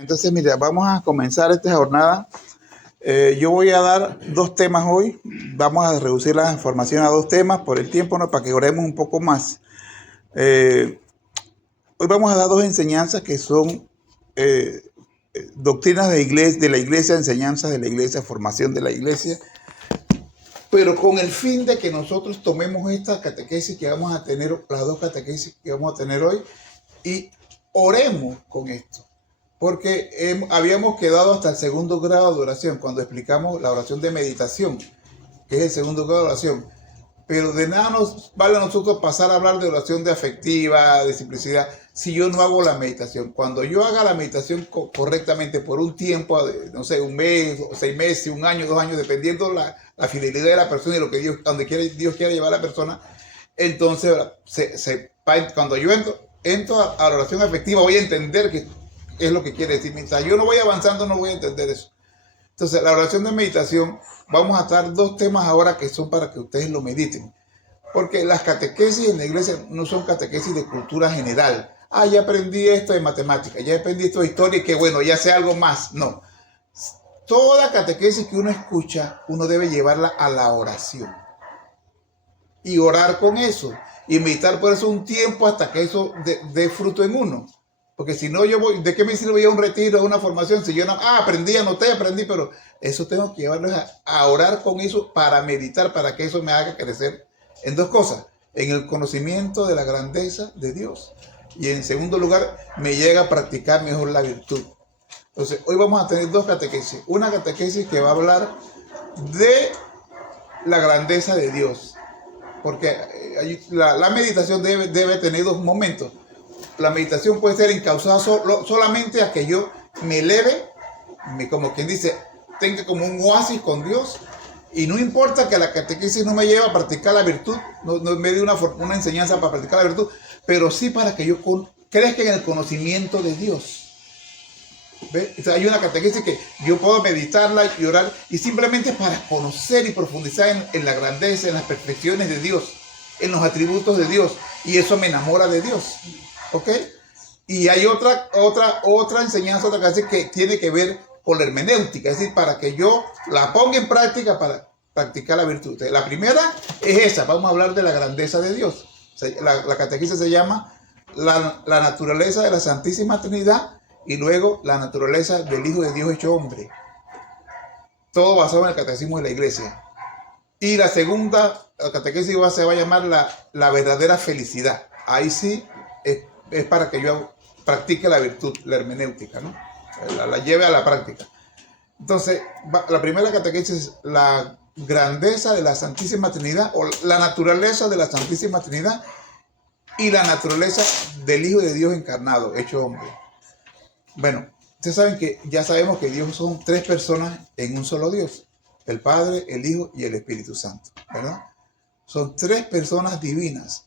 Entonces, mira, vamos a comenzar esta jornada. Yo voy a dar dos temas hoy. Vamos a reducir la información a dos temas por el tiempo, ¿no? Para que oremos un poco más. Eh, Hoy vamos a dar dos enseñanzas que son eh, doctrinas de la iglesia, enseñanzas de la iglesia, formación de la iglesia, pero con el fin de que nosotros tomemos esta catequesis que vamos a tener, las dos catequesis que vamos a tener hoy, y oremos con esto. Porque habíamos quedado hasta el segundo grado de oración, cuando explicamos la oración de meditación, que es el segundo grado de oración. Pero de nada nos vale a nosotros pasar a hablar de oración de afectiva, de simplicidad, si yo no hago la meditación. Cuando yo haga la meditación correctamente por un tiempo, no sé, un mes, 6 meses, un año, 2 años, dependiendo la fidelidad de la persona y lo que Dios quiera llevar a la persona, entonces cuando yo entro a la oración afectiva, voy a entender que es lo que quiere decir. Mientras yo no voy avanzando, no voy a entender eso. Entonces, la oración de meditación, vamos a tratar dos temas ahora que son para que ustedes lo mediten. Porque las catequesis en la iglesia no son catequesis de cultura general. Ya aprendí esto de matemática, ya aprendí esto de historia y que bueno, ya sé algo más. No. Toda catequesis que uno escucha, uno debe llevarla a la oración. Y orar con eso. Y meditar por eso un tiempo hasta que eso dé fruto en uno. Porque si no, ¿de qué me sirve un retiro, una formación? Si yo no, aprendí, pero eso tengo que llevarlos a orar con eso para meditar, para que eso me haga crecer en dos cosas. En el conocimiento de la grandeza de Dios. Y en segundo lugar, me llega a practicar mejor la virtud. Entonces, hoy vamos a tener dos catequesis. Una catequesis que va a hablar de la grandeza de Dios. Porque la meditación debe tener dos momentos. La meditación puede ser encauzada solamente a que yo me eleve, como quien dice, tenga como un oasis con Dios, y no importa que la catequesis no me lleve a practicar la virtud, no me dé una enseñanza para practicar la virtud, pero sí para que yo crezca en el conocimiento de Dios. ¿Ve? Entonces hay una catequesis que yo puedo meditarla y orar, y simplemente para conocer y profundizar en la grandeza, en las perfecciones de Dios, en los atributos de Dios, y eso me enamora de Dios. ¿Ok? Y hay otra enseñanza, otra clase que tiene que ver con la hermenéutica, es decir, para que yo la ponga en práctica para practicar la virtud. La primera es esa, vamos a hablar de la grandeza de Dios. La catequesis se llama la naturaleza de la Santísima Trinidad y luego la naturaleza del Hijo de Dios hecho hombre. Todo basado en el catecismo de la iglesia. Y la segunda, la catequesis se va a llamar la verdadera felicidad. Ahí sí es para que yo practique la virtud, la hermenéutica, ¿no? La lleve a la práctica. Entonces, la primera catequesis es la grandeza de la Santísima Trinidad, o la naturaleza de la Santísima Trinidad y la naturaleza del Hijo de Dios encarnado, hecho hombre. Bueno, ustedes saben ya sabemos que Dios son tres personas en un solo Dios: el Padre, el Hijo y el Espíritu Santo, ¿verdad? Son tres personas divinas,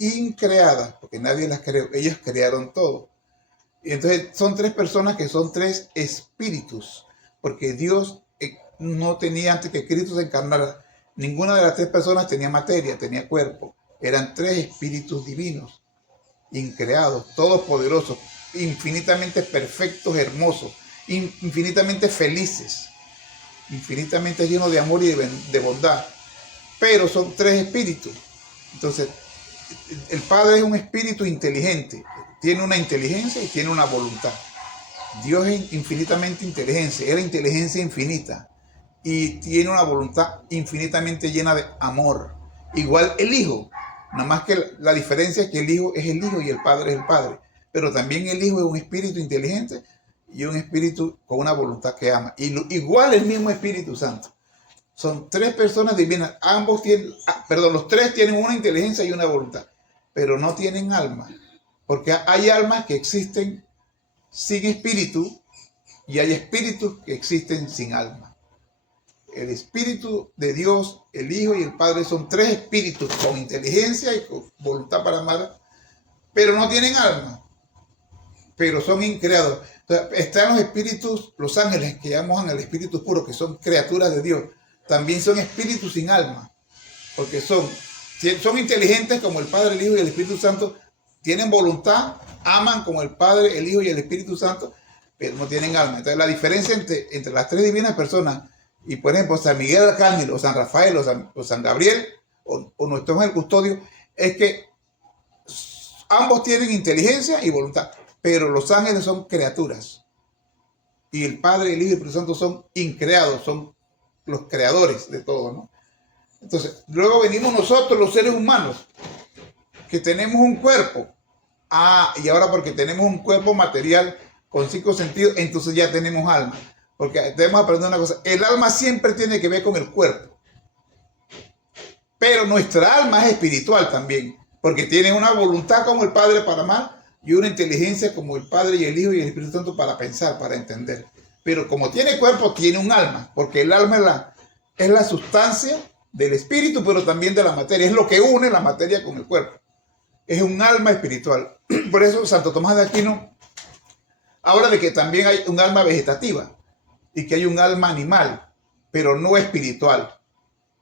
increadas, porque nadie las creó, ellos crearon todo. Y entonces son tres personas que son tres espíritus, porque Dios no tenía, antes que Cristo se encarnara, ninguna de las tres personas tenía materia, tenía cuerpo. Eran tres espíritus divinos, increados, todopoderosos, infinitamente perfectos, hermosos, infinitamente felices, infinitamente llenos de amor y de bondad. Pero son tres espíritus. Entonces, el Padre es un espíritu inteligente, tiene una inteligencia y tiene una voluntad. Dios es infinitamente inteligente, es la inteligencia infinita y tiene una voluntad infinitamente llena de amor. Igual el Hijo, nada más que la diferencia es que el Hijo es el Hijo y el Padre es el Padre, pero también el Hijo es un espíritu inteligente y un espíritu con una voluntad que ama. Y igual el mismo Espíritu Santo. Son tres personas divinas, los tres tienen una inteligencia y una voluntad, pero no tienen alma, porque hay almas que existen sin espíritu y hay espíritus que existen sin alma. El Espíritu de Dios, el Hijo y el Padre son tres espíritus con inteligencia y con voluntad para amar, pero no tienen alma, pero son increados. Entonces, están los espíritus, los ángeles, que llamamos el espíritu puro, que son criaturas de Dios. También son espíritus sin alma, porque son inteligentes como el Padre, el Hijo y el Espíritu Santo, tienen voluntad, aman como el Padre, el Hijo y el Espíritu Santo, pero no tienen alma. Entonces la diferencia entre las tres divinas personas, y por ejemplo San Miguel Arcángel, o San Rafael, o San Gabriel, o nuestro ángel custodio, es que ambos tienen inteligencia y voluntad, pero los ángeles son criaturas. Y el Padre, el Hijo y el Espíritu Santo son increados, son los creadores de todo, ¿no? Entonces, luego venimos nosotros, los seres humanos, que tenemos un cuerpo. Y ahora porque tenemos un cuerpo material con 5 sentidos, entonces ya tenemos alma. Porque debemos aprender una cosa, el alma siempre tiene que ver con el cuerpo. Pero nuestra alma es espiritual también, porque tiene una voluntad como el Padre para amar y una inteligencia como el Padre y el Hijo y el Espíritu Santo para pensar, para entender. Pero como tiene cuerpo, tiene un alma, porque el alma es la sustancia del espíritu, pero también de la materia. Es lo que une la materia con el cuerpo. Es un alma espiritual. Por eso Santo Tomás de Aquino habla de que también hay un alma vegetativa y que hay un alma animal, pero no espiritual.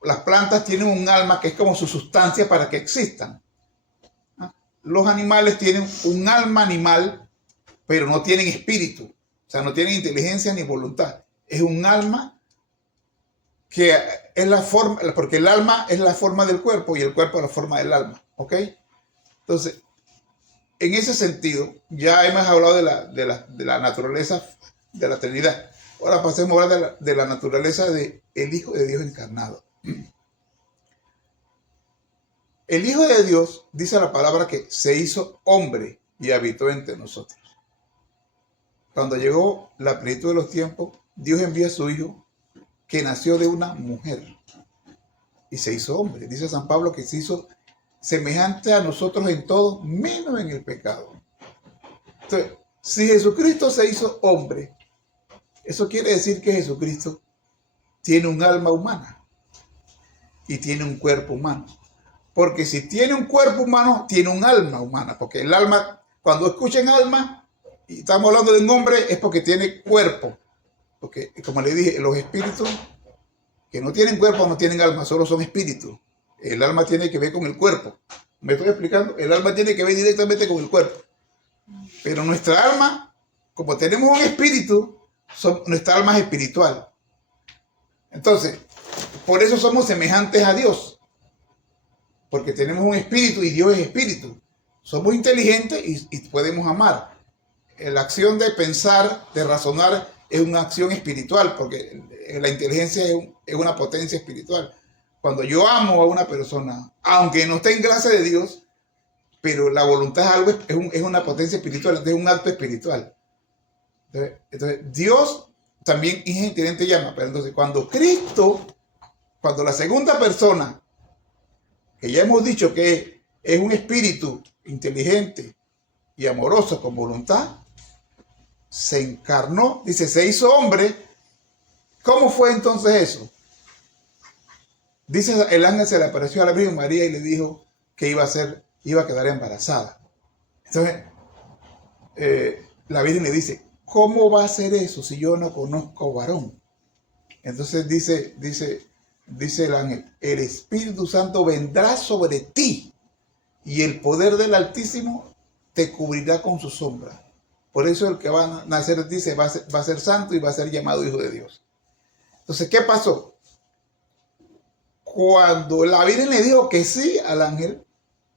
Las plantas tienen un alma que es como su sustancia para que existan. Los animales tienen un alma animal, pero no tienen espíritu. O sea, no tienen inteligencia ni voluntad. Es un alma que es la forma, porque el alma es la forma del cuerpo y el cuerpo es la forma del alma. ¿Ok? Entonces, en ese sentido, ya hemos hablado de la naturaleza de la Trinidad. Ahora pasemos a hablar de la naturaleza del Hijo de Dios encarnado. El Hijo de Dios, dice la palabra, que se hizo hombre y habitó entre nosotros. Cuando llegó la plenitud de los tiempos, Dios envía a su Hijo, que nació de una mujer y se hizo hombre. Dice San Pablo que se hizo semejante a nosotros en todo, menos en el pecado. Entonces, si Jesucristo se hizo hombre, eso quiere decir que Jesucristo tiene un alma humana y tiene un cuerpo humano. Porque si tiene un cuerpo humano, tiene un alma humana. Porque el alma, cuando escuchen alma, y estamos hablando de un hombre, es porque tiene cuerpo. Porque, como le dije, los espíritus que no tienen cuerpo no tienen alma, solo son espíritus. El alma tiene que ver con el cuerpo. ¿Me estoy explicando? El alma tiene que ver directamente con el cuerpo. Pero nuestra alma, como tenemos un espíritu, nuestra alma es espiritual. Entonces, por eso somos semejantes a Dios. Porque tenemos un espíritu y Dios es espíritu. Somos inteligentes y podemos amar. La acción de pensar, de razonar, es una acción espiritual, porque la inteligencia es una potencia espiritual. Cuando yo amo a una persona, aunque no esté en gracia de Dios, pero la voluntad es algo, es una potencia espiritual, es un acto espiritual. Entonces, Dios también es inteligente y ama. Pero entonces, cuando la segunda persona, que ya hemos dicho que es un espíritu inteligente y amoroso con voluntad, se encarnó, dice, se hizo hombre. ¿Cómo fue entonces eso? Dice, el ángel se le apareció a la Virgen María y le dijo que iba a quedar embarazada. Entonces, la Virgen le dice, ¿cómo va a ser eso si yo no conozco varón? Entonces dice el ángel, el Espíritu Santo vendrá sobre ti y el poder del Altísimo te cubrirá con su sombra. Por eso el que va a nacer, dice, va a ser santo y va a ser llamado Hijo de Dios. Entonces, ¿qué pasó? Cuando la Virgen le dijo que sí al ángel,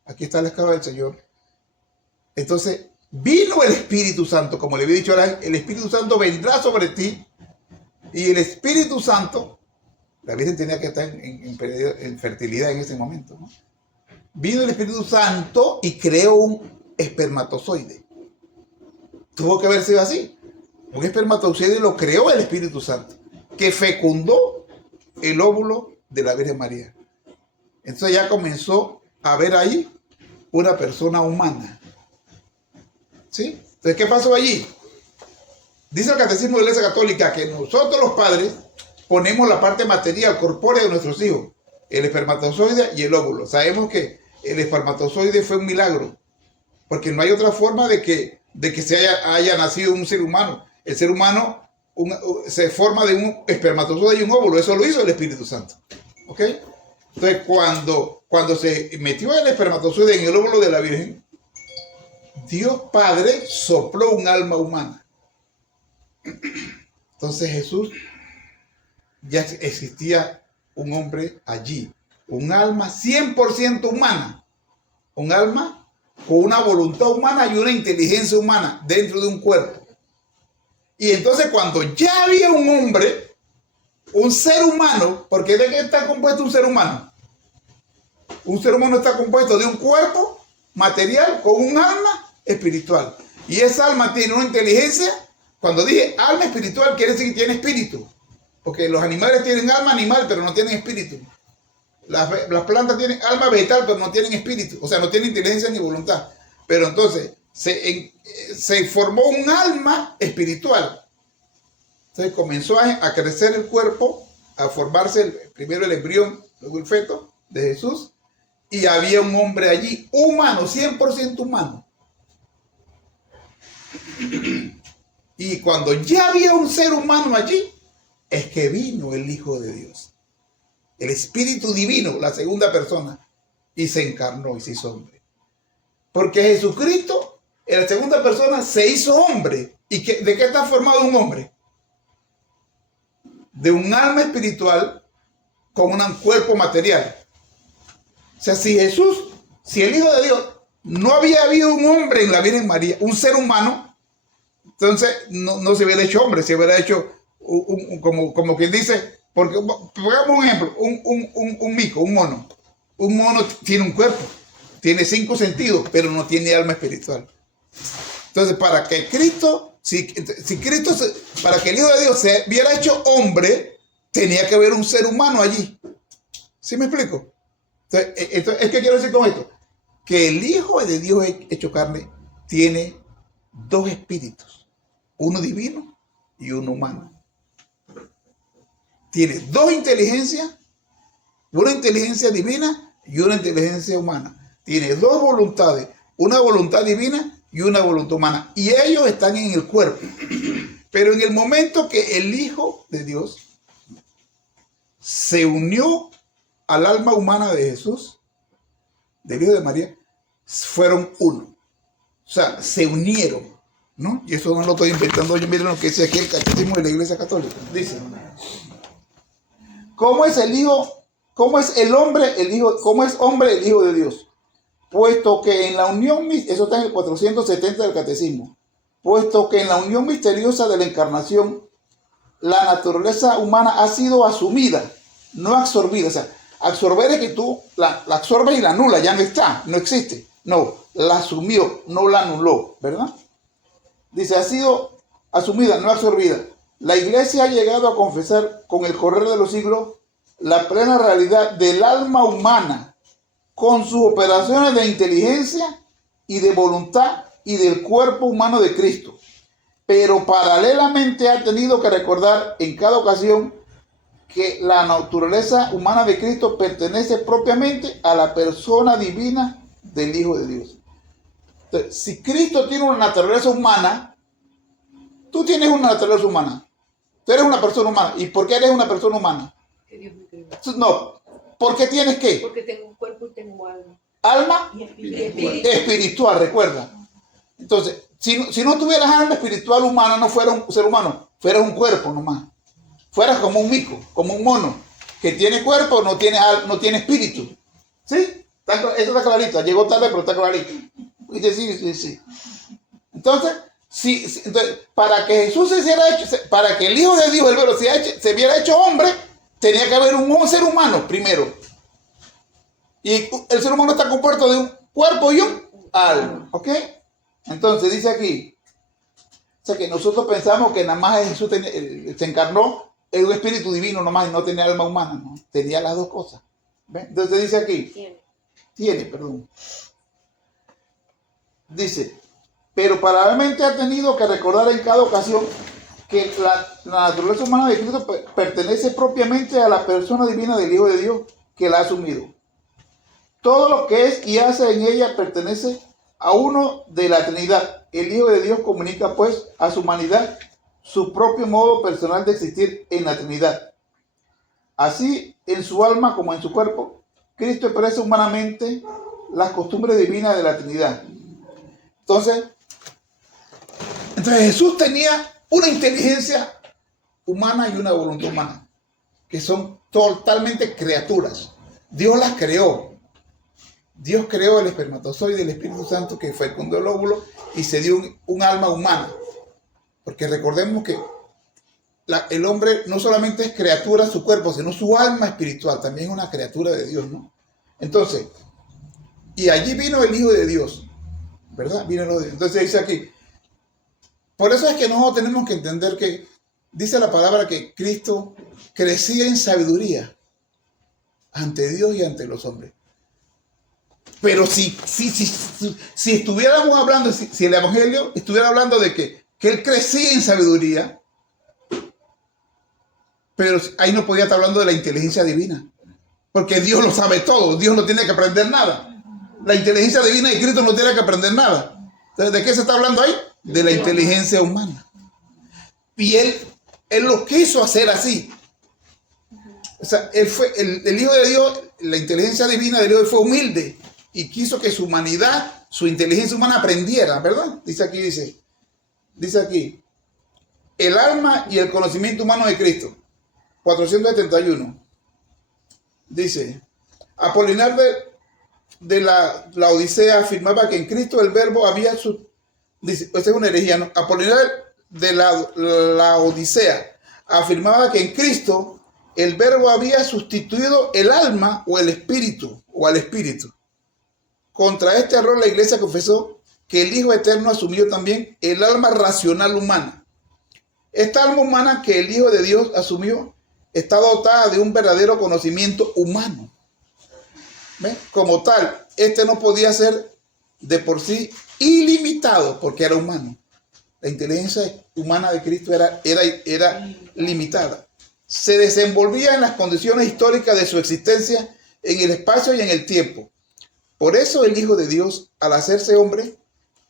aquí está la esclava del Señor, entonces vino el Espíritu Santo, como le había dicho al ángel, el Espíritu Santo vendrá sobre ti y el Espíritu Santo, la Virgen tenía que estar en fertilidad en ese momento, ¿no? Vino el Espíritu Santo y creó un espermatozoide. Tuvo que haber sido así. Un espermatozoide lo creó el Espíritu Santo, que fecundó el óvulo de la Virgen María. Entonces ya comenzó a ver ahí una persona humana. ¿Sí? Entonces, ¿qué pasó allí? Dice el Catecismo de la Iglesia Católica que nosotros los padres ponemos la parte material, corpórea de nuestros hijos, el espermatozoide y el óvulo. Sabemos que el espermatozoide fue un milagro, porque no hay otra forma de que se haya nacido un ser humano. El ser humano se forma de un espermatozoide y un óvulo. Eso lo hizo el Espíritu Santo. ¿Ok? Entonces, cuando se metió el espermatozoide en el óvulo de la Virgen, Dios Padre sopló un alma humana. Entonces Jesús, ya existía un hombre allí, un alma 100% humana, un alma con una voluntad humana y una inteligencia humana dentro de un cuerpo. Y entonces cuando ya había un hombre, un ser humano, porque ¿de qué está compuesto un ser humano? Un ser humano está compuesto de un cuerpo material con un alma espiritual. Y esa alma tiene una inteligencia. Cuando dije alma espiritual, quiere decir que tiene espíritu. Porque los animales tienen alma animal, pero no tienen espíritu. Las plantas tienen alma vegetal, pero no tienen espíritu. O sea, no tienen inteligencia ni voluntad. Pero entonces se formó un alma espiritual. Entonces comenzó a crecer el cuerpo, a formarse primero el embrión, luego el feto de Jesús. Y había un hombre allí, humano, 100% humano. Y cuando ya había un ser humano allí, es que vino el Hijo de Dios. El Espíritu Divino, la segunda persona, y se encarnó y se hizo hombre. Porque Jesucristo, en la segunda persona, se hizo hombre. ¿Y de qué está formado un hombre? De un alma espiritual con un cuerpo material. O sea, si el Hijo de Dios, no había habido un hombre en la Virgen María, un ser humano, entonces no se hubiera hecho hombre, se hubiera hecho como quien dice, porque pongamos un ejemplo, un mico, un mono. Un mono tiene un cuerpo, tiene 5 sentidos, pero no tiene alma espiritual. Entonces, para que Cristo, para que el Hijo de Dios se hubiera hecho hombre, tenía que haber un ser humano allí. ¿Sí me explico? Entonces, ¿qué quiero decir con esto? Que el Hijo de Dios hecho carne tiene 2 espíritus, uno divino y uno humano. Tiene 2 inteligencias, una inteligencia divina y una inteligencia humana. Tiene 2 voluntades, una voluntad divina y una voluntad humana. Y ellos están en el cuerpo. Pero en el momento que el Hijo de Dios se unió al alma humana de Jesús, del Hijo de María, fueron uno. O sea, se unieron, ¿no? Y eso no lo estoy inventando yo. Miren lo que dice aquí el Catecismo de la Iglesia Católica. Dice: ¿cómo es el Hijo? ¿Cómo es el hombre el Hijo? ¿Cómo es hombre el Hijo de Dios? Puesto que en la unión, eso está en el 470 del Catecismo, puesto que en la unión misteriosa de la encarnación, la naturaleza humana ha sido asumida, no absorbida. O sea, absorber es que tú la absorbes y la anulas, ya no está, no existe. No, la asumió, no la anuló, ¿verdad? Dice, ha sido asumida, no absorbida. La Iglesia ha llegado a confesar con el correr de los siglos la plena realidad del alma humana, con sus operaciones de inteligencia y de voluntad y del cuerpo humano de Cristo. Pero paralelamente ha tenido que recordar en cada ocasión que la naturaleza humana de Cristo pertenece propiamente a la persona divina del Hijo de Dios. Entonces, si Cristo tiene una naturaleza humana, tú tienes una naturaleza humana. Tú eres una persona humana. ¿Y por qué eres una persona humana? Que Dios me creó. No. ¿Por qué tienes qué? Porque tengo un cuerpo y tengo alma. Alma Y espíritu. espiritual, recuerda. Entonces, si no tuvieras alma espiritual humana, no fueras un ser humano, fueras un cuerpo nomás. Fueras como un mico, como un mono, que tiene cuerpo, no tiene espíritu. ¿Sí? Eso está clarito. Llegó tarde, pero está clarito. Y dice, sí. Entonces, entonces, para que Jesús para que el Hijo de Dios, el verbo, se hubiera hecho hombre, tenía que haber un ser humano primero. Y el ser humano está compuesto de un cuerpo y un alma. ¿Ok? Entonces dice aquí, o sea que nosotros pensamos que nada más Jesús se encarnó en un espíritu divino nomás y no tenía alma humana, ¿no? Tenía las 2 cosas. ¿Ven? Entonces dice aquí, perdón. Dice, pero paralelamente ha tenido que recordar en cada ocasión que la naturaleza humana de Cristo pertenece propiamente a la persona divina del Hijo de Dios que la ha asumido. Todo lo que es y hace en ella pertenece a uno de la Trinidad. El Hijo de Dios comunica pues a su humanidad su propio modo personal de existir en la Trinidad. Así, en su alma como en su cuerpo, Cristo expresa humanamente las costumbres divinas de la Trinidad. Entonces Jesús tenía una inteligencia humana y una voluntad humana, que son totalmente criaturas. Dios las creó. Dios creó el espermatozoide del Espíritu Santo que fecundó el óvulo y se dio un alma humana. Porque recordemos que el hombre no solamente es criatura su cuerpo, sino su alma espiritual. También es una criatura de Dios, ¿no? Entonces, y allí vino el Hijo de Dios, ¿verdad? Vino el Hijo de Dios. Entonces dice aquí, por eso es que nosotros tenemos que entender que dice la palabra que Cristo crecía en sabiduría ante Dios y ante los hombres. Pero si estuviéramos hablando, si el Evangelio estuviera hablando de que Él crecía en sabiduría, pero ahí no podía estar hablando de la inteligencia divina. Porque Dios lo sabe todo, Dios no tiene que aprender nada. La inteligencia divina de Cristo no tiene que aprender nada. Entonces, ¿de qué se está hablando ahí? De la inteligencia humana. Y Él lo quiso hacer así. O sea, el Hijo de Dios, la inteligencia divina de Dios fue humilde y quiso que su humanidad, su inteligencia humana aprendiera, ¿verdad? Dice aquí, el alma y el conocimiento humano de Cristo. 471. Dice, Apolinar de la Odisea afirmaba que en Cristo el verbo había dice, esta es una herejía, ¿no? Apolinar de la Odisea afirmaba que en Cristo el verbo había sustituido el alma o el espíritu o al espíritu. Contra este error la iglesia confesó que el Hijo Eterno asumió también el alma racional humana. Esta alma humana que el Hijo de Dios asumió está dotada de un verdadero conocimiento humano. ¿Ven? Como tal, este no podía ser de por sí ilimitado porque era humano. La inteligencia humana de Cristo era limitada. Se desenvolvía en las condiciones históricas de su existencia en el espacio y en el tiempo. Por eso el Hijo de Dios, al hacerse hombre,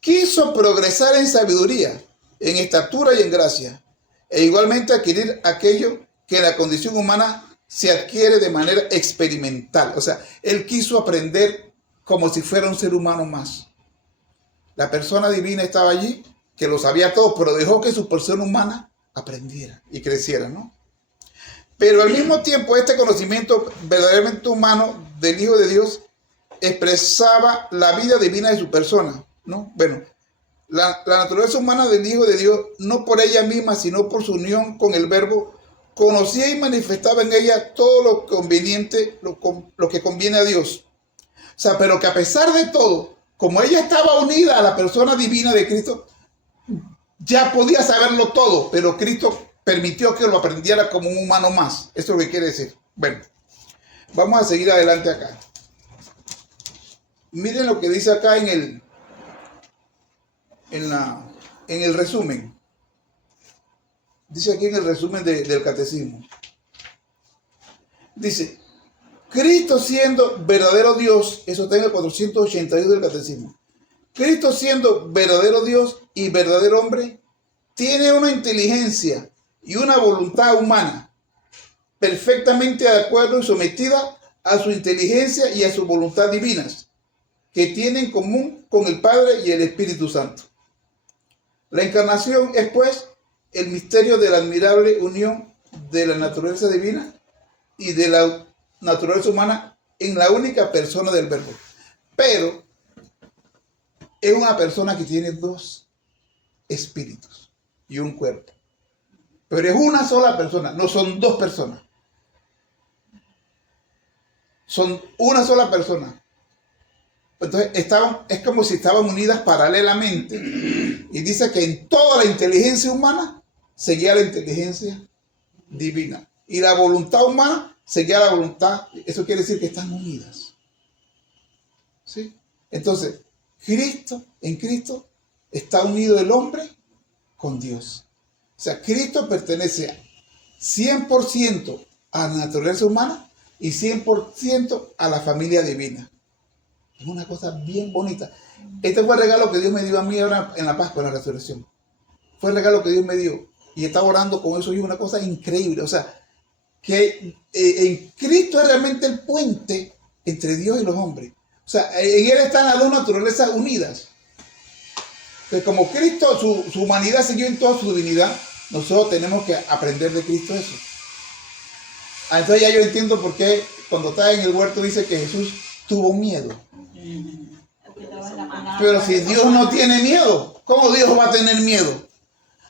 quiso progresar en sabiduría, en estatura y en gracia, e igualmente adquirir aquello que en la condición humana se adquiere de manera experimental. O sea, Él quiso aprender como si fuera un ser humano más. La persona divina estaba allí, que lo sabía todo, pero dejó que su persona humana aprendiera y creciera, ¿no? Pero al mismo tiempo, este conocimiento verdaderamente humano del Hijo de Dios expresaba la vida divina de su persona, ¿no? Bueno, la naturaleza humana del Hijo de Dios, no por ella misma, sino por su unión con el Verbo, conocía y manifestaba en ella todo lo conveniente, lo que conviene a Dios. O sea, pero que a pesar de todo, como ella estaba unida a la persona divina de Cristo, ya podía saberlo todo, pero Cristo permitió que lo aprendiera como un humano más. Eso es lo que quiere decir. Bueno, vamos a seguir adelante acá. Miren lo que dice acá en el resumen. Dice aquí en el resumen del catecismo. Dice, Cristo siendo verdadero Dios, eso está en el 482 del catecismo. Cristo siendo verdadero Dios y verdadero hombre, tiene una inteligencia y una voluntad humana perfectamente de acuerdo y sometida a su inteligencia y a su voluntad divinas, que tiene en común con el Padre y el Espíritu Santo. La encarnación es, pues, el misterio de la admirable unión de la naturaleza divina y de la naturaleza humana en la única persona del Verbo. Pero es una persona que tiene dos espíritus y un cuerpo. Pero es una sola persona, no son dos personas. Son una sola persona. Entonces es como si estaban unidas paralelamente. Y dice que en toda la inteligencia humana seguía la inteligencia divina. Y la voluntad humana seguía la voluntad. Eso quiere decir que están unidas. ¿Sí? Entonces, en Cristo está unido el hombre con Dios. O sea, Cristo pertenece 100% a la naturaleza humana y 100% a la familia divina. Es una cosa bien bonita. Este fue el regalo que Dios me dio a mí ahora en la Pascua, en la resurrección. Fue el regalo que Dios me dio. Y estaba orando con eso y es una cosa increíble. O sea, que en Cristo es realmente el puente entre Dios y los hombres. O sea, en Él están las dos naturalezas unidas. Entonces, como Cristo, su humanidad siguió en toda su divinidad, nosotros tenemos que aprender de Cristo eso. Entonces ya yo entiendo por qué cuando está en el huerto dice que Jesús tuvo miedo. Pero si Dios no tiene miedo, ¿cómo Dios va a tener miedo?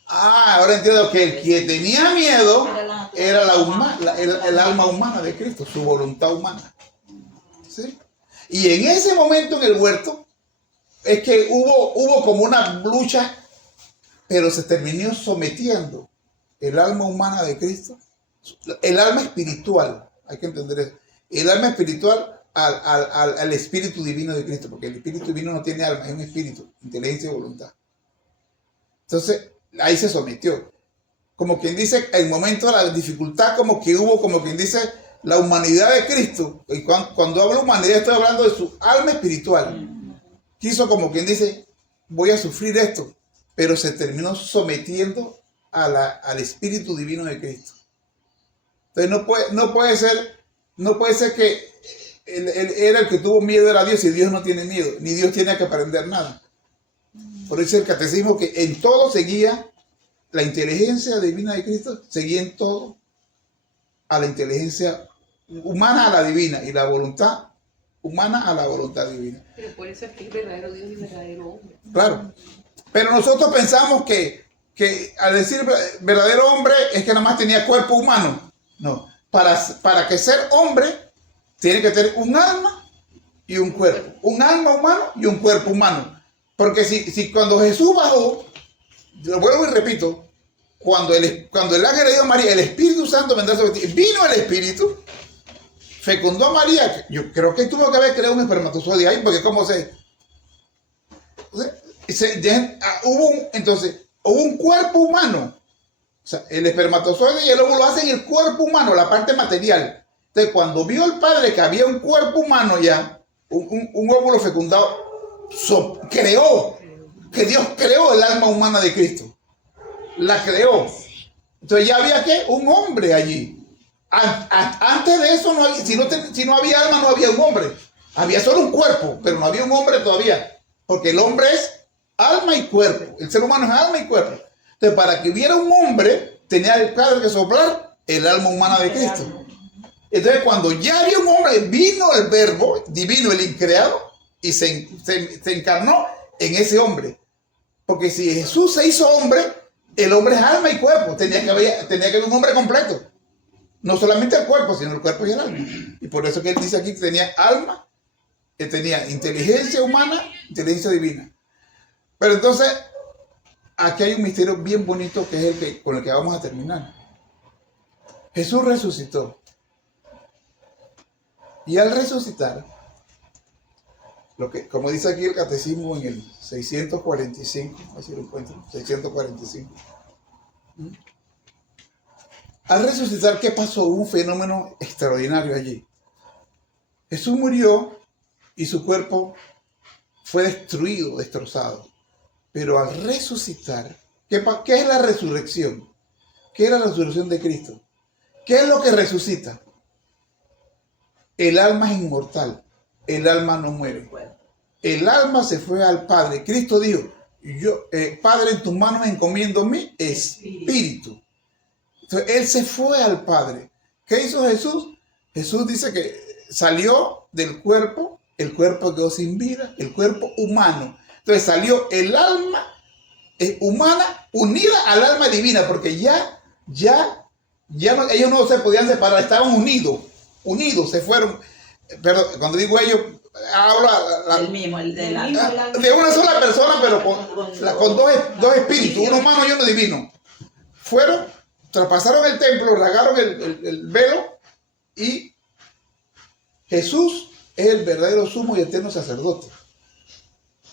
Ahora entiendo que el que tenía miedo era el alma humana de Cristo, su voluntad humana. ¿Sí? Y en ese momento en el huerto es que hubo como una lucha, pero se terminó sometiendo el alma humana de Cristo, el alma espiritual, hay que entender eso, el alma espiritual al espíritu divino de Cristo, porque el espíritu divino no tiene alma, es un espíritu, inteligencia y voluntad. Entonces, ahí se sometió. Como quien dice, en el momento de la dificultad, como que hubo, como quien dice, la humanidad de Cristo. Y cuando hablo de humanidad, estoy hablando de su alma espiritual. Quiso, como quien dice, voy a sufrir esto, pero se terminó sometiendo al espíritu divino de Cristo. Entonces no puede ser que él era el que tuvo miedo, era Dios, y Dios no tiene miedo, ni Dios tiene que aprender nada. Por eso el catecismo que en todo seguía la inteligencia divina de Cristo, seguía en todo a la inteligencia humana a la divina y la voluntad humana a la voluntad divina. Pero por eso es que es verdadero Dios y verdadero hombre. Claro. Pero nosotros pensamos que al decir verdadero hombre es que nada más tenía cuerpo humano. No. Para que ser hombre tiene que tener un alma y un cuerpo. Un alma humano y un cuerpo humano. Porque si cuando Jesús bajó, lo vuelvo y repito, cuando el ángel le dijo a María, el Espíritu Santo vendrá sobre ti, vino el Espíritu, fecundó a María. Yo creo que tuvo que haber creado un espermatozoide ahí, porque como hubo un cuerpo humano. O sea, el espermatozoide y el óvulo hacen el cuerpo humano, la parte material. Entonces, cuando vio el Padre que había un cuerpo humano ya, un óvulo fecundado, que Dios creó el alma humana de Cristo. La creó. Entonces ya había un hombre allí. Antes de eso, si no había alma, no había un hombre. Había solo un cuerpo, pero no había un hombre todavía. Porque el hombre es alma y cuerpo. El ser humano es alma y cuerpo. Entonces, para que hubiera un hombre, tenía el Padre que soplar el alma humana de Cristo. Entonces, cuando ya había un hombre, vino el verbo divino, el increado, y se encarnó en ese hombre. Porque si Jesús se hizo hombre, el hombre es alma y cuerpo. Tenía que haber un hombre completo. No solamente el cuerpo, sino el cuerpo y el alma. Y por eso que él dice aquí que tenía alma, que tenía inteligencia humana, inteligencia divina. Pero entonces, aquí hay un misterio bien bonito que es con el que vamos a terminar. Jesús resucitó. Y al resucitar, como dice aquí el catecismo en el 645, a ver si lo encuentro, 645. Al resucitar, ¿qué pasó? Hubo un fenómeno extraordinario allí. Jesús murió y su cuerpo fue destruido, destrozado. Pero al resucitar, ¿qué es la resurrección? ¿Qué es la resurrección de Cristo? ¿Qué es lo que resucita? El alma es inmortal, el alma no muere. El alma se fue al Padre. Cristo dijo, Padre, en tus manos encomiendo mi espíritu. Entonces, él se fue al Padre. ¿Qué hizo Jesús? Jesús dice que salió del cuerpo, el cuerpo quedó sin vida, el cuerpo humano. Entonces salió el alma humana unida al alma divina, porque ya no, ellos no se podían separar, estaban unidos, se fueron. Pero cuando digo ellos, hablo de una sola persona, pero con dos espíritus, uno humano y uno divino. Fueron, traspasaron el templo, rasgaron el velo, y Jesús es el verdadero sumo y eterno sacerdote.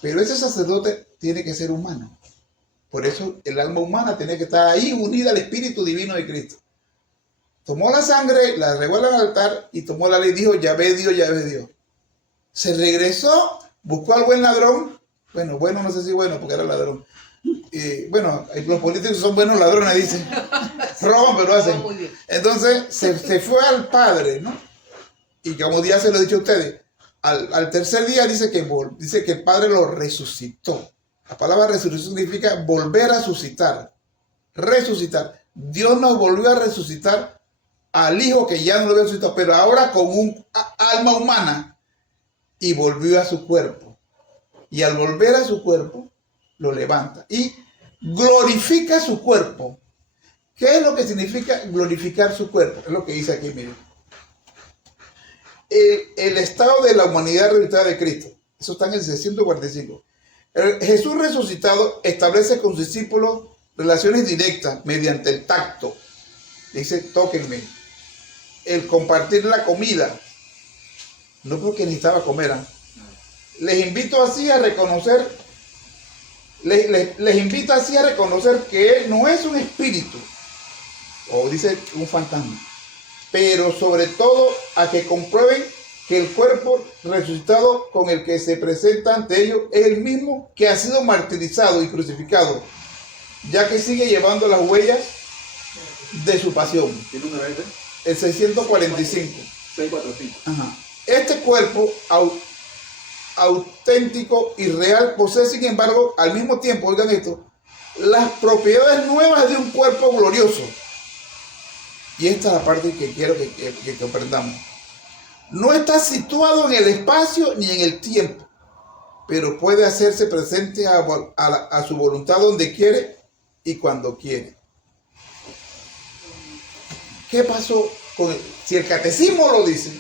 Pero ese sacerdote tiene que ser humano. Por eso el alma humana tiene que estar ahí unida al Espíritu Divino de Cristo. Tomó la sangre, la regó al altar y tomó la ley y dijo, ya ve Dios, ya ve Dios. Se regresó, buscó al buen ladrón. Bueno, no sé si bueno, porque era ladrón. Los políticos son buenos ladrones, dicen. Roban, pero hacen. Entonces se fue al Padre, ¿no? Y como ya se lo he dicho a ustedes, al tercer día dice que el Padre lo resucitó. La palabra resurrección significa volver a suscitar. resucitar. Dios nos volvió a resucitar al Hijo que ya no lo había resucitado, pero ahora con un alma humana, y volvió a su cuerpo. Y al volver a su cuerpo, lo levanta y glorifica su cuerpo. ¿Qué es lo que significa glorificar su cuerpo? Es lo que dice aquí, miren. El estado de la humanidad resucitada de Cristo. Eso está en el 645. Jesús resucitado establece con sus discípulos relaciones directas mediante el tacto. Dice, tóquenme. El compartir la comida. No porque necesitaba comer. Les invito así a reconocer, les invita así a reconocer que Él no es un espíritu, o dice un fantasma, pero sobre todo a que comprueben que el cuerpo resucitado con el que se presenta ante ellos es el mismo que ha sido martirizado y crucificado, ya que sigue llevando las huellas de su pasión. ¿Qué número es? El 645. 645. Ajá. Este cuerpo auténtico y real posee, sin embargo, al mismo tiempo, oigan esto, las propiedades nuevas de un cuerpo glorioso. Y esta es la parte que quiero que comprendamos. No está situado en el espacio ni en el tiempo, pero puede hacerse presente a su voluntad donde quiere y cuando quiere. ¿Qué pasó si el catecismo lo dice?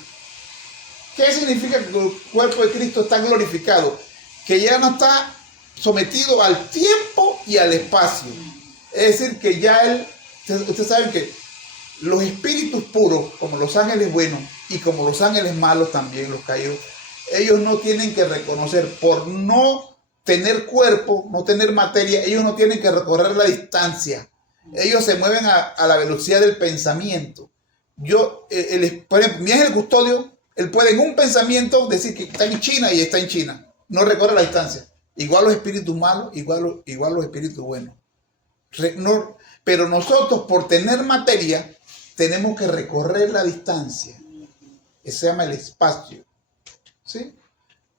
¿Qué significa que el cuerpo de Cristo está glorificado? Que ya no está sometido al tiempo y al espacio. Es decir, que ya él, ustedes saben que los espíritus puros, como los ángeles buenos y como los ángeles malos también, los caídos, ellos no tienen que reconocer, por no tener cuerpo, no tener materia, ellos no tienen que recorrer la distancia. Ellos se mueven a la velocidad del pensamiento. Por ejemplo, mi ángel custodio, él puede en un pensamiento decir que está en China y está en China. No recorre la distancia. Igual los espíritus malos, igual los espíritus buenos. Pero nosotros, por tener materia, tenemos que recorrer la distancia. Eso se llama el espacio. ¿Sí?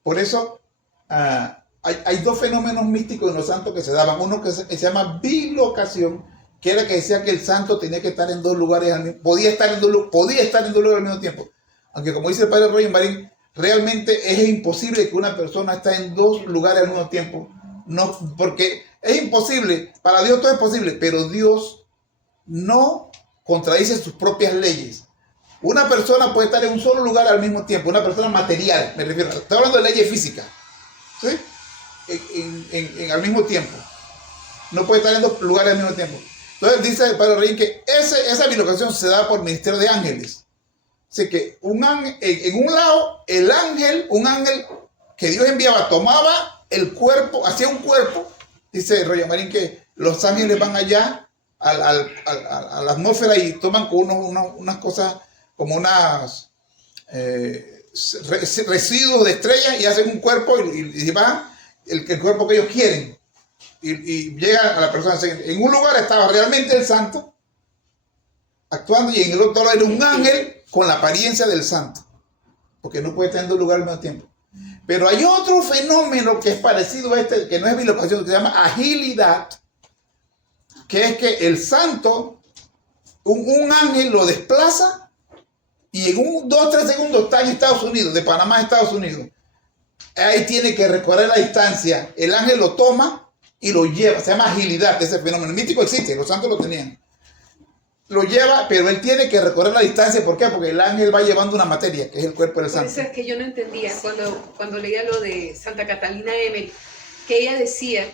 Por eso hay dos fenómenos místicos en los santos que se daban. Uno que se llama bilocación, que era que decía que el santo tenía que estar en dos lugares, podía estar en dos lugares al mismo tiempo. Aunque como dice el padre Roger Marín, realmente es imposible que una persona esté en dos lugares al mismo tiempo. No, porque es imposible, para Dios todo es posible, pero Dios no contradice sus propias leyes. Una persona puede estar en un solo lugar al mismo tiempo, una persona material, me refiero, estoy hablando de leyes físicas, ¿sí? Al mismo tiempo. No puede estar en dos lugares al mismo tiempo. Entonces dice el padre Roger que esa bilocación se da por ministerio de ángeles. Así que en un lado, un ángel que Dios enviaba, tomaba el cuerpo, hacía un cuerpo. Dice Roger Marín que los ángeles van allá a la atmósfera y toman con unas cosas como unos residuos de estrellas y hacen un cuerpo y van el cuerpo que ellos quieren. Y llega a la persona. En un lugar estaba realmente el santo actuando y en el otro lado era un ángel con la apariencia del santo, porque no puede estar en dos lugares al mismo tiempo. Pero hay otro fenómeno que es parecido a este, que no es bilocación, que se llama agilidad, que es que el santo, un ángel lo desplaza y en 2-3 segundos está en Estados Unidos, de Panamá a Estados Unidos. Ahí tiene que recorrer la distancia, el ángel lo toma y lo lleva, se llama agilidad, ese fenómeno místico existe, los santos lo tenían. Lo lleva, pero él tiene que recorrer la distancia. ¿Por qué? Porque el ángel va llevando una materia, que es el cuerpo del santo. Por eso es que yo no entendía cuando leía lo de Santa Catalina Emmerich, que ella decía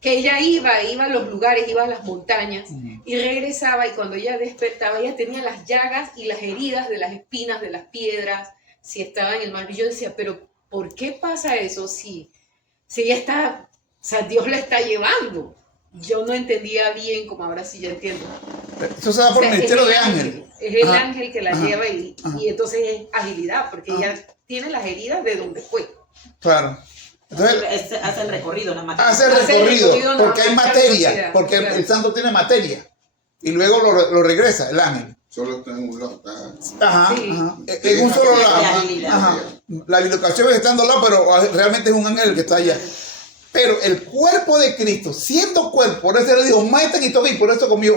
que ella iba a los lugares, iba a las montañas y regresaba, y cuando ella despertaba, ella tenía las llagas y las heridas de las espinas, de las piedras, si estaba en el mar. Y yo decía, pero ¿por qué pasa eso si ella está, o sea, Dios la está llevando? Yo no entendía bien, como ahora sí ya entiendo. Eso se da por el ministerio de ángel. Es el ángel que la lleva y entonces es agilidad, porque ella tiene las heridas de donde fue. Claro. Entonces, hace el recorrido nada más. Hace el recorrido porque hay materia, porque el santo tiene materia. Y luego lo regresa el ángel. Solo está en un lado. En un solo lado. La bilocación está en dos lados, pero realmente es un ángel el que está allá. Pero el cuerpo de Cristo, siendo cuerpo, por eso le dijo, maten y tomen, y por eso comió.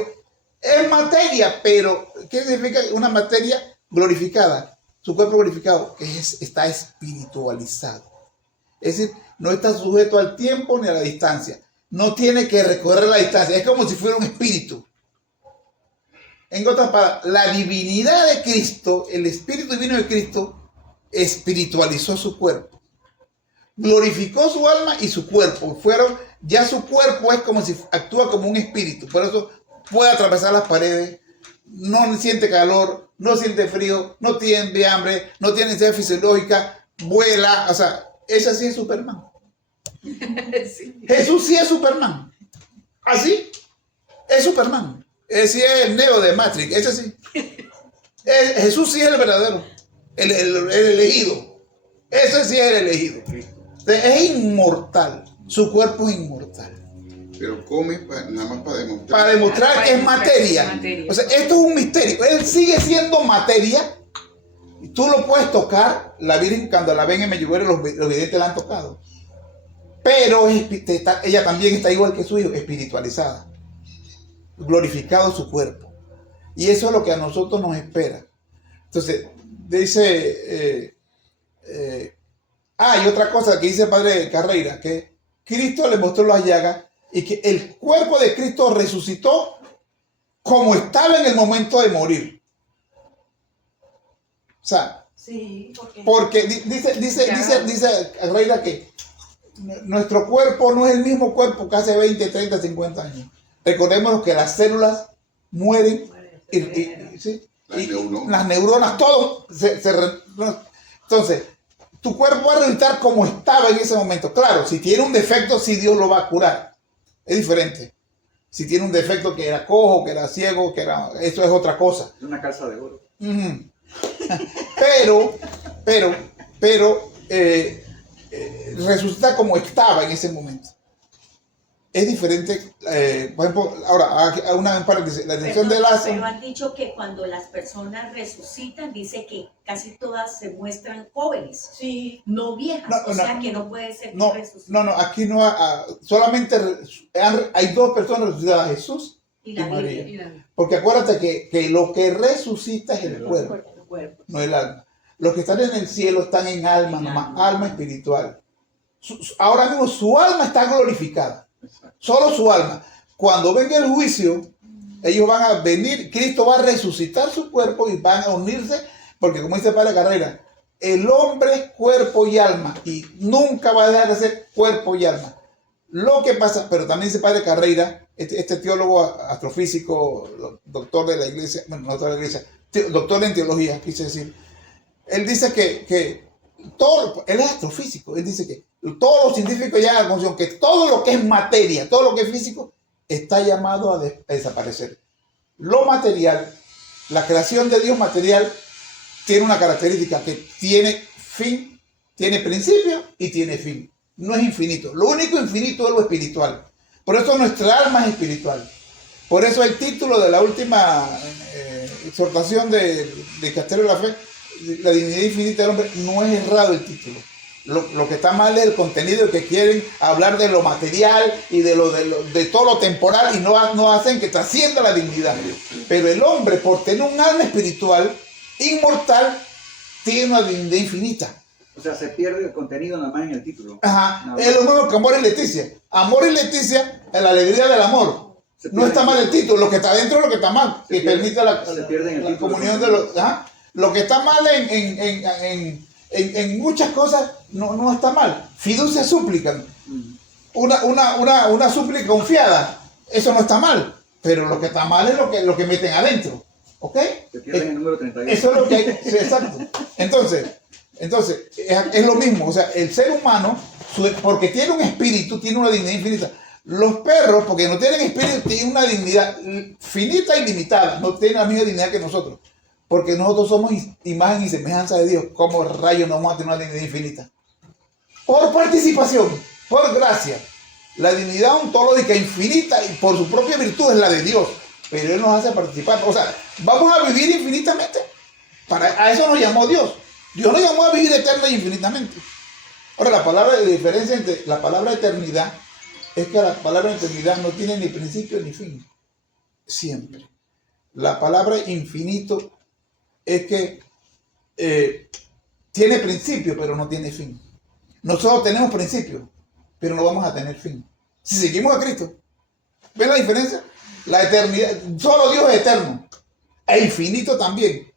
Es materia, pero ¿qué significa una materia glorificada? Su cuerpo glorificado, que está espiritualizado. Es decir, no está sujeto al tiempo ni a la distancia. No tiene que recorrer la distancia. Es como si fuera un espíritu. En otras palabras, la divinidad de Cristo, el espíritu divino de Cristo, espiritualizó su cuerpo. Glorificó su alma y su cuerpo. Ya su cuerpo es como si actúa como un espíritu. Por eso puede atravesar las paredes, no siente calor, no siente frío, no tiene hambre, no tiene necesidad fisiológica, vuela. O sea, ese sí es Superman. Sí. Jesús sí es Superman. Así es Superman. Ese sí es el Neo de Matrix. Ese sí. Jesús sí es el verdadero, el elegido. Ese sí es el elegido. Es inmortal. Su cuerpo es inmortal. Pero come nada más para demostrar. Para demostrar que es materia. O sea, esto es un misterio. Él sigue siendo materia. Tú lo puedes tocar. La Virgen, cuando la ven en Medjugorje, los videntes la han tocado. Pero ella también está igual que su hijo, espiritualizada. Glorificado su cuerpo. Y eso es lo que a nosotros nos espera. Entonces, dice... y otra cosa que dice el padre Carreira, que Cristo le mostró las llagas y que el cuerpo de Cristo resucitó como estaba en el momento de morir. O sea, sí, porque dice Carreira que nuestro cuerpo no es el mismo cuerpo que hace 20, 30, 50 años. Recordemos que las células mueren ¿sí? Las neuronas, todo entonces tu cuerpo va a resultar como estaba en ese momento. Claro, si tiene un defecto, sí, Dios lo va a curar. Es diferente. Si tiene un defecto que era cojo, que era ciego, eso es otra cosa. Es una calza de oro. Pero resucita como estaba en ese momento. Es diferente, por ejemplo, ahora, un paréntesis, la atención de las... Pero han dicho que cuando las personas resucitan, dice que casi todas se muestran jóvenes, sí, no viejas, sea que no puede ser que resuciten. No, aquí no, solamente hay dos personas resucitadas, Jesús y María. Porque acuérdate que lo que resucita es el cuerpo, no el alma. Los que están en el cielo están en alma, nomás, alma espiritual. Ahora mismo su alma está glorificada. Solo su alma. Cuando venga el juicio, ellos van a venir, Cristo va a resucitar su cuerpo y van a unirse, porque como dice Padre Carrera, el hombre es cuerpo y alma y nunca va a dejar de ser cuerpo y alma. Lo que pasa, pero también dice Padre Carrera, este teólogo astrofísico, doctor de la iglesia, bueno, no de la iglesia, doctor en teología, quise decir, él dice que todo, él es astrofísico, él dice que todos los científicos llegan a la conclusión que todo lo que es materia, todo lo que es físico, está llamado a desaparecer. Lo material, la creación de Dios material, tiene una característica que tiene fin, tiene principio y tiene fin. No es infinito. Lo único infinito es lo espiritual. Por eso nuestra alma es espiritual. Por eso el título de la última exhortación de Castello de la Fe, la divinidad infinita del hombre, no es errado el título. Lo que está mal es el contenido, que quieren hablar de lo material y de todo lo temporal y no hacen que trascienda la dignidad. Pero el hombre, por tener un alma espiritual inmortal, tiene una dignidad infinita. O sea, se pierde el contenido nada más en el título. Ajá, es lo mismo que Amor y Leticia. Amor y Leticia es la alegría del amor. No está mal el título, lo que está dentro es lo que está mal, que permite la comunión de los... Ajá. Lo que está mal en muchas cosas no está mal. Fiducia súplica. Una súplica confiada, eso no está mal. Pero lo que está mal es lo que meten adentro. ¿Ok? Se pierden el número 31. Eso es lo que hay. Sí, exacto. Entonces es lo mismo. O sea, el ser humano, porque tiene un espíritu, tiene una dignidad infinita. Los perros, porque no tienen espíritu, tienen una dignidad finita y limitada. No tienen la misma dignidad que nosotros. Porque nosotros somos imagen y semejanza de Dios. ¿Cómo rayos no vamos a tener una dignidad infinita? Por participación, por gracia. La dignidad ontológica infinita y por su propia virtud es la de Dios. Pero Él nos hace participar. O sea, vamos a vivir infinitamente. A eso nos llamó Dios. Dios nos llamó a vivir eterna y infinitamente. Ahora, la diferencia entre la palabra eternidad es que la palabra eternidad no tiene ni principio ni fin. Siempre. La palabra infinito es que tiene principio, pero no tiene fin. Nosotros tenemos principio, pero no vamos a tener fin. Si seguimos a Cristo. ¿Ven la diferencia? La eternidad, solo Dios es eterno. E infinito también.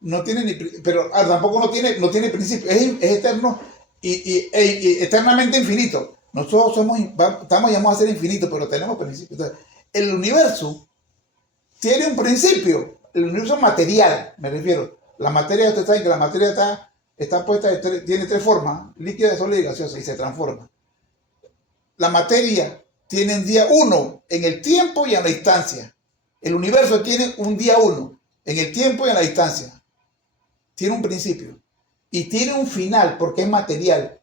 No tiene ni, pero tampoco no tiene principio. Es eterno y eternamente infinito. Nosotros estamos llamados a ser infinitos, pero tenemos principio. Entonces, el universo tiene un principio. El universo material, me refiero. La materia, ustedes saben que la materia está puesta, tiene tres formas: líquida, sólida y gaseosa, y se transforma. La materia tiene un día 1 en el tiempo y en la distancia. El universo tiene un día 1 en el tiempo y en la distancia. Tiene un principio. Y tiene un final porque es material.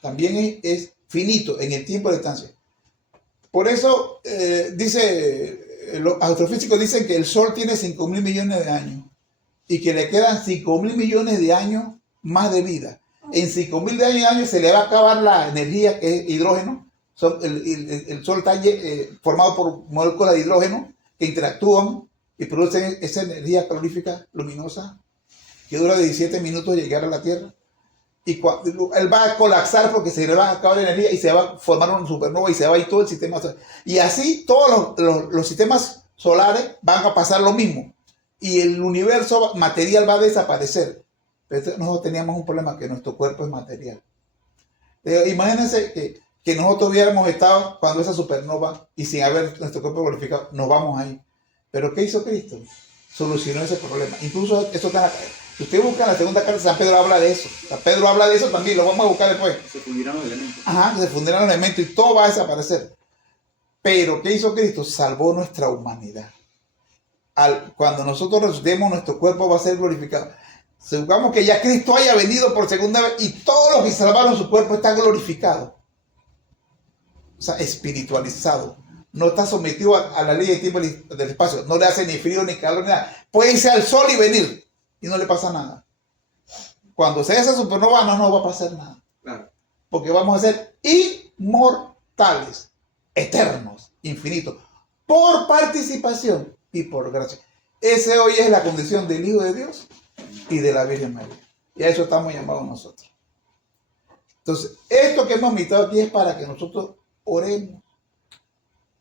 También es finito en el tiempo y la distancia. Por eso los astrofísicos dicen que el Sol tiene 5.000 millones de años y que le quedan 5.000 millones de años más de vida. En 5.000 años se le va a acabar la energía, que es hidrógeno. El Sol está formado por moléculas de hidrógeno que interactúan y producen esa energía calorífica luminosa que dura 17 minutos llegar a la Tierra. Y él va a colapsar porque se le va a acabar la energía y se va a formar una supernova y se va a ir todo el sistema solar. Y así todos los sistemas solares van a pasar lo mismo. Y el universo material va a desaparecer. Pero nosotros teníamos un problema, que nuestro cuerpo es material. Imagínense que nosotros hubiéramos estado cuando esa supernova y sin haber nuestro cuerpo glorificado, nos vamos ahí. Pero ¿qué hizo Cristo? Solucionó ese problema. Incluso eso está en la... Si usted busca en la segunda carta, San Pedro habla de eso. San Pedro habla de eso también, lo vamos a buscar después. Se fundieron los elementos. Ajá, se fundieron los elementos y todo va a desaparecer. Pero ¿qué hizo Cristo? Salvó nuestra humanidad. Cuando nosotros resucitemos, nuestro cuerpo va a ser glorificado. Supongamos que ya Cristo haya venido por segunda vez y todos los que salvaron su cuerpo están glorificados. O sea, espiritualizado. No está sometido a la ley del tiempo y del espacio. No le hace ni frío ni calor ni nada. Puede irse al sol y venir y no le pasa nada. Cuando sea esa supernova no va a pasar nada. Claro. Porque vamos a ser inmortales, eternos, infinitos, por participación y por gracia. Esa hoy es la condición del Hijo de Dios y de la Virgen María. Y a eso estamos llamados nosotros. Entonces, esto que hemos invitado aquí es para que nosotros oremos.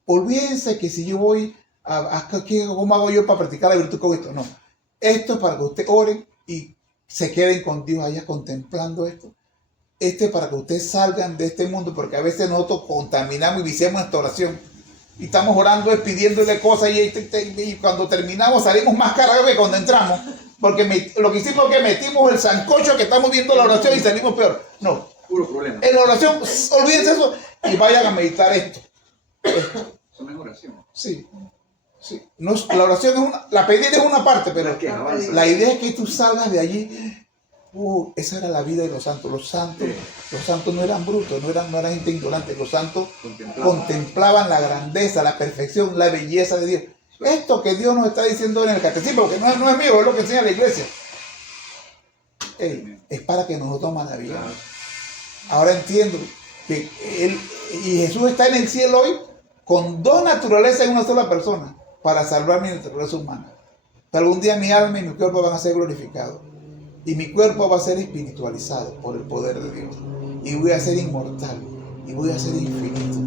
Olvídense que si yo voy ¿cómo hago yo para practicar la virtud con esto? No. Esto es para que ustedes oren y se queden con Dios allá contemplando esto. Esto es para que ustedes salgan de este mundo, porque a veces nosotros contaminamos y viciamos esta oración. Y estamos orando, pidiéndole cosas y cuando terminamos salimos más cargados que cuando entramos. Porque lo que hicimos es que metimos el sancocho que estamos viendo la oración y salimos peor. No. Puro problema. En la oración, olvídense eso y vayan a meditar esto. Eso no es oración. Sí. Sí. No, la oración la pedir es una parte, pero la idea es que tú salgas de allí. Esa era la vida de los santos. Los santos no eran brutos, no eran gente indolente. Los santos contemplaban la grandeza, la perfección, la belleza de Dios. Esto que Dios nos está diciendo en el catecismo, porque no es mío, es lo que enseña la iglesia. Es para que nosotros maravillemos. Ahora entiendo que Jesús está en el cielo hoy con dos naturalezas en una sola persona, para salvar mi naturaleza humana. Algún día mi alma y mi cuerpo van a ser glorificados. Y mi cuerpo va a ser espiritualizado por el poder de Dios. Y voy a ser inmortal. Y voy a ser infinito.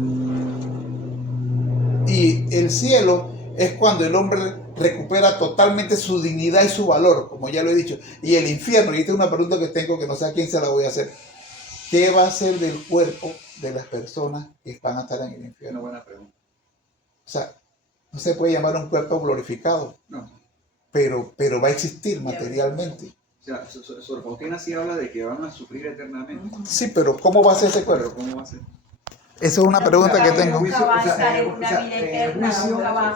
Y el cielo es cuando el hombre recupera totalmente su dignidad y su valor, como ya lo he dicho. Y el infierno, y esta es una pregunta que tengo que no sé a quién se la voy a hacer. ¿Qué va a ser del cuerpo de las personas que van a estar en el infierno? Una buena pregunta. O sea, no se puede llamar un cuerpo glorificado. No. Pero va a existir materialmente. O sea, Sor Faustina sí habla de que van a sufrir eternamente. Sí, pero ¿cómo va a ser ese cuerpo? ¿Cómo va a ser? Esa es una pregunta que tengo. Nunca va a estar en una vida eterna, nunca va a